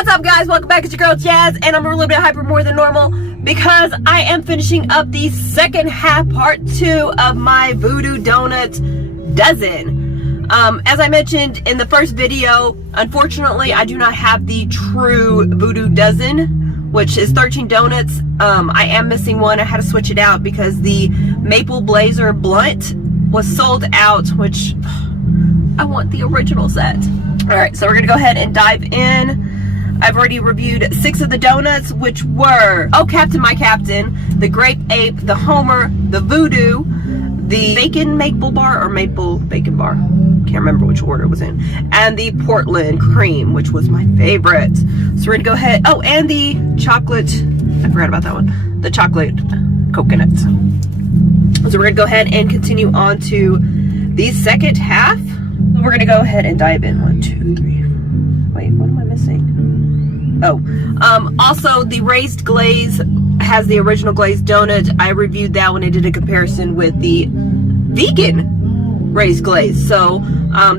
What's up, guys? Welcome back. It's your girl Jazz, and I'm a little bit hyper more than normal because I am finishing up the second half, part 2 of my Voodoo Donuts dozen. As I mentioned in the first video, unfortunately I do not have the true Voodoo dozen, which is 13 donuts. I am missing one. I had to switch it out because the Maple Blazer Blunt was sold out, which I want the original set. Alright, so we're gonna go ahead and dive in. I've already reviewed 6 of the donuts, which were Oh Captain My Captain, the Grape Ape, the Homer, the Voodoo, the Bacon Maple Bar or Maple Bacon Bar, can't remember which order it was in, and the Portland Cream, which was my favorite. So we're gonna go ahead, oh, and the chocolate, I forgot about that one, the chocolate coconut. So we're gonna go ahead and continue on to the second half. We're gonna go ahead and dive in. 1, 2, 3. Wait, what am I missing? Oh, also the raised glaze has the original glazed donut. I reviewed that when I did a comparison with the vegan raised glaze. So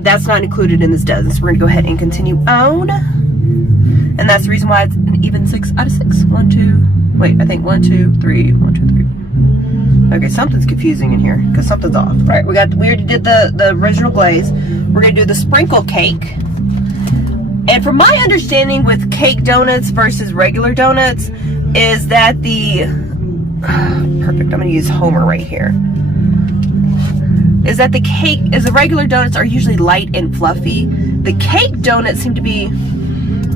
that's not included in this dozen. So we're gonna go ahead and continue on. And that's the reason why it's an even 6 out of 6. 1, 2, wait, I think 1, 2, 3, 1, 2, 3. Okay, something's confusing in here because something's off. All right, we already did the original glaze. We're gonna do the sprinkle cake. And from my understanding with cake donuts versus regular donuts is that the perfect, I'm gonna use Homer right here, is that the regular donuts are usually light and fluffy. The cake donuts seem to be,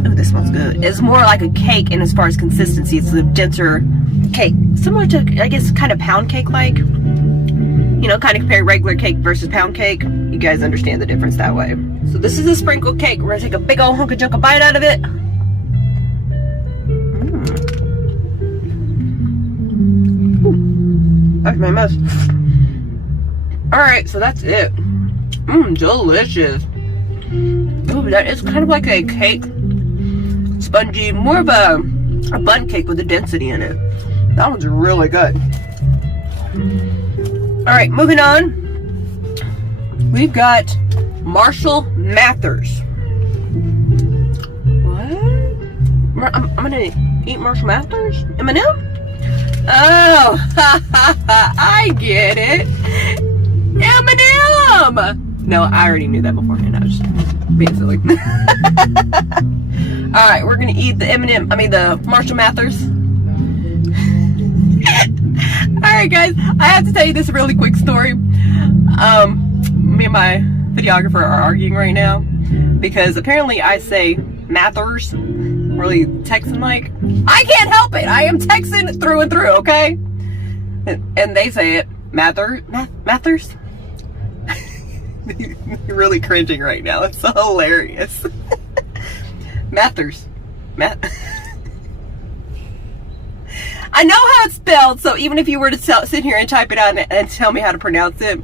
oh, this smells good, it's more like a cake, and as far as consistency it's a denser cake, similar to, I guess, kind of pound cake like, you know, kind of compare regular cake versus pound cake. You guys understand the difference that way. So this is a sprinkle cake. We're gonna take a big old hunk of junk bite out of it. That's my mouth. Alright, so that's it. Delicious. Ooh, that is kind of like a cake. Spongy, more of a bun cake with a density in it. That one's really good. Alright, moving on. We've got Marshall Mathers. What? I'm gonna eat Marshall Mathers? M&M? Oh, I get it. M&M! No, I already knew that beforehand. I was just being silly. Alright, we're gonna eat the M&M, the Marshall Mathers. Alright guys, I have to tell you this really quick story. Me and my videographer are arguing right now because apparently I say Mathers really Texan like. I can't help it. I am Texan through and through, okay? And they say it Mathers. You're really cringing right now. It's so hilarious. Mathers. I know how it's spelled, so even if you were to sit here and type it out and tell me how to pronounce it,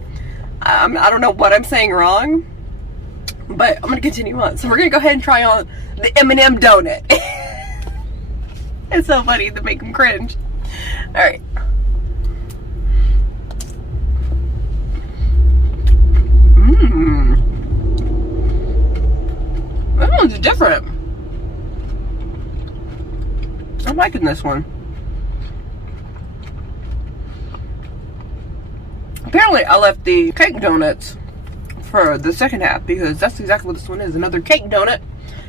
I don't know what I'm saying wrong, but I'm going to continue on. So we're going to go ahead and try on the M&M donut. It's so funny to make them cringe. Alright. That one's different. I'm liking this one. Apparently I left the cake donuts for the second half because that's exactly what this one is. Another cake donut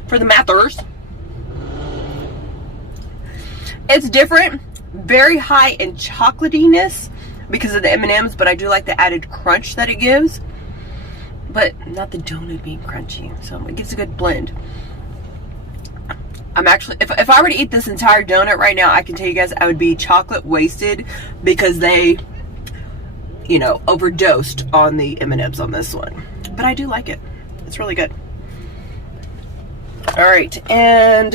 for the Mathers. It's different. Very high in chocolatiness because of the M&Ms, but I do like the added crunch that it gives. But not the donut being crunchy. So it gives a good blend. I'm actually, if I were to eat this entire donut right now, I can tell you guys I would be chocolate wasted because they, you know, overdosed on the M&Ms on this one. But I do like it. It's really good. Alright, and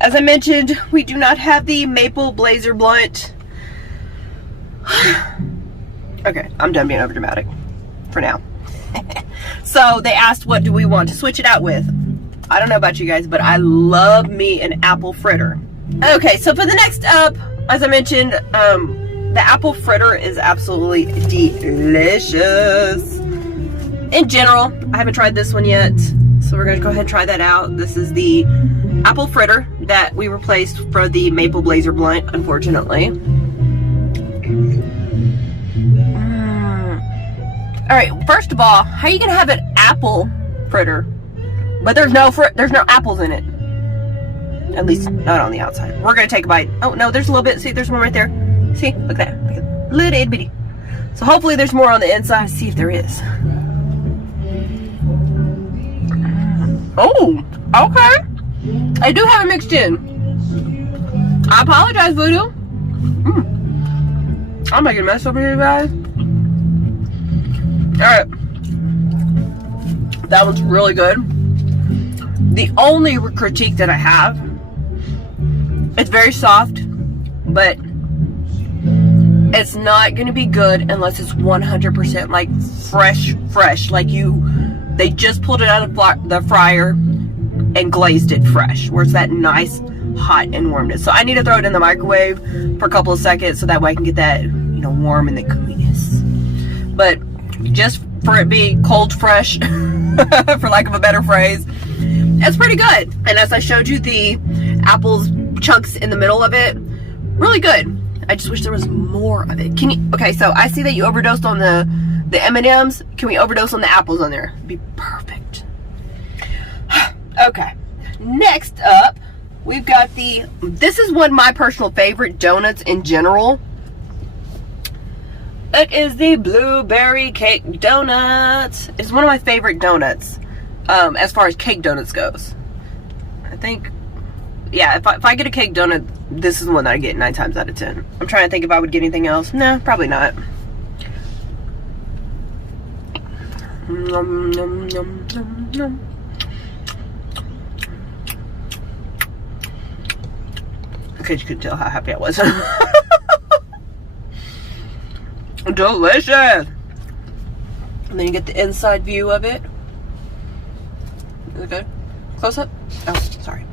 as I mentioned, we do not have the Maple Blazer Blunt. Okay, I'm done being overdramatic for now. So they asked what do we want to switch it out with. I don't know about you guys, but I love me an apple fritter. Okay, so for the next up, as I mentioned, the apple fritter is absolutely delicious. In general, I haven't tried this one yet, So we're gonna go ahead and try that out. This is the apple fritter that we replaced for the maple blazer blunt, unfortunately. All right, first of all, how are you gonna have an apple fritter, but there's no apples in it? At least not on the outside. We're gonna take a bite. Oh no, there's a little bit. See, there's one right there. See, look at that. Look at that. Little itty bitty. So hopefully there's more on the inside. See if there is. Oh, okay. I do have it mixed in. I apologize, Voodoo. I'm making a mess over here, guys. Alright. That one's really good. The only critique that I have, it's very soft, but it's not going to be good unless it's 100% like fresh. Like they just pulled it out of the fryer and glazed it fresh, where it's that nice hot and warmness. So I need to throw it in the microwave for a couple of seconds so that way I can get that, you know, warm and the gooiness. But just for it being cold fresh, for lack of a better phrase, it's pretty good. And as I showed you, the apples chunks in the middle of it, really good. I just wish there was more of it. Can you? Okay, so I see that you overdosed on the M&Ms. Can we overdose on the apples on there? It'd be perfect. Okay, next up, we've got this is one of my personal favorite donuts in general. It is the blueberry cake donuts. It's one of my favorite donuts, as far as cake donuts goes. I think, yeah, if I get a cake donut, this is the one that I get 9 times out of 10. I'm trying to think if I would get anything else. Nah, probably not. Nom, nom, nom, nom, nom. Okay, you couldn't tell how happy I was. Delicious! And then you get the inside view of it. Is it good? Close up? Oh, sorry.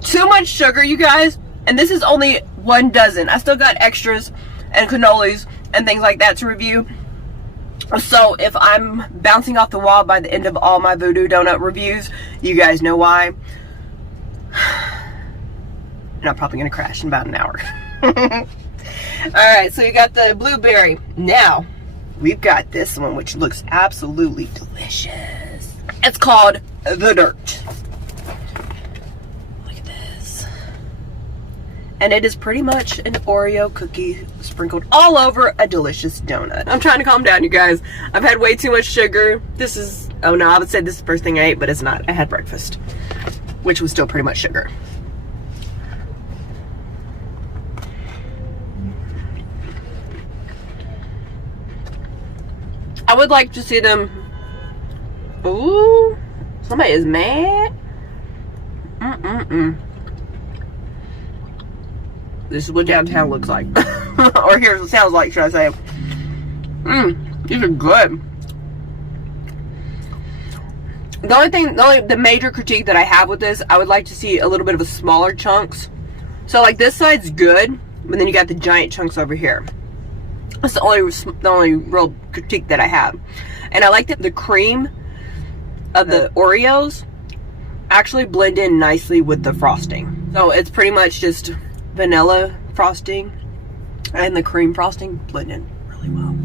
Too much sugar, you guys. And this is only 1 dozen. I still got extras and cannolis and things like that to review. So if I'm bouncing off the wall by the end of all my Voodoo Donut reviews, you guys know why. And I'm probably going to crash in about an hour. Alright, so you got the blueberry. Now, we've got this one, which looks absolutely delicious. It's called the Dirt. Look at this. And it is pretty much an Oreo cookie sprinkled all over a delicious donut. I'm trying to calm down, you guys. I've had way too much sugar. This is, oh no, I would say this is the first thing I ate, but it's not. I had breakfast, which was still pretty much sugar. I would like to see them. Ooh, somebody is mad. This is what downtown looks like. Or here's what it sounds like, should I say. These are good. The major critique that I have with this, I would like to see a little bit of a smaller chunks. So like this side's good, but then you got the giant chunks over here. That's the only real critique that I have. And I like that the cream of the Oreos actually blend in nicely with the frosting. So it's pretty much just vanilla frosting and the cream frosting blend in really well.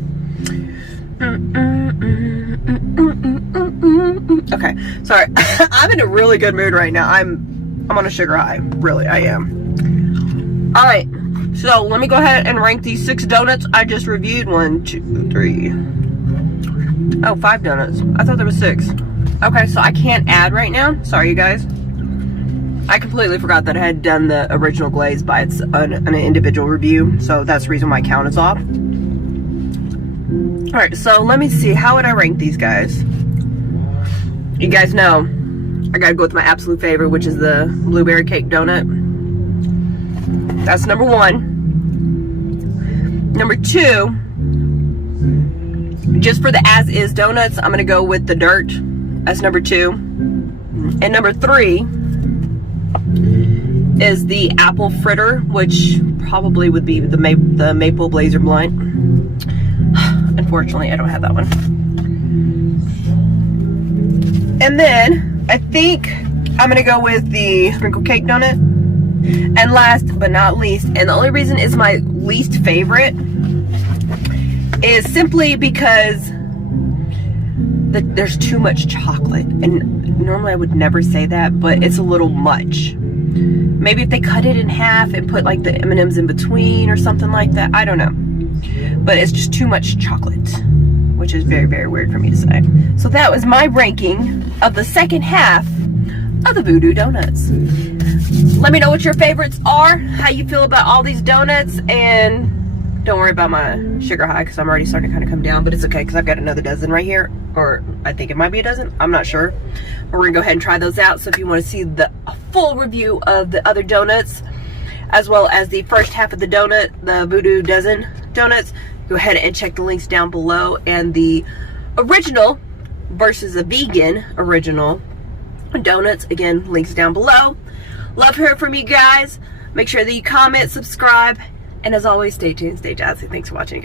Okay, sorry. I'm in a really good mood right now. I'm on a sugar high. Really, I am. Alright. So let me go ahead and rank these 6 donuts I just reviewed. 1, 2, 3. Oh, 5 donuts. I thought there was 6. Okay, so I can't add right now. Sorry, you guys. I completely forgot that I had done the original glaze by an individual review. So that's the reason my count is off. Alright, so let me see. How would I rank these guys? You guys know I gotta go with my absolute favorite, which is the blueberry cake donut. That's number 1. Number 2, just for the as-is donuts, I'm going to go with the Dirt as number 2. And number 3 is the apple fritter, which probably would be the maple blazer blunt. Unfortunately, I don't have that one. And then I think I'm gonna go with the sprinkle cake donut. And last but not least, and the only reason it's my least favorite is simply because there's too much chocolate. And normally I would never say that, but it's a little much. Maybe if they cut it in half and put like the M&Ms in between or something like that, I don't know. But it's just too much chocolate, which is very, very weird for me to say. So that was my ranking of the second half of the Voodoo Donuts. Let me know what your favorites are, how you feel about all these donuts, and don't worry about my sugar high because I'm already starting to kind of come down, but it's okay because I've got another dozen right here, or I think it might be a dozen, I'm not sure. But we're gonna go ahead and try those out. So if you want to see the full review of the other donuts, as well as the first half of the donut, the Voodoo dozen donuts, go ahead and check the links down below, and the original versus the vegan original donuts, again, links down below. Love hearing from you guys. Make sure that you comment, subscribe, and as always, stay tuned, stay jazzy. Thanks for watching, guys.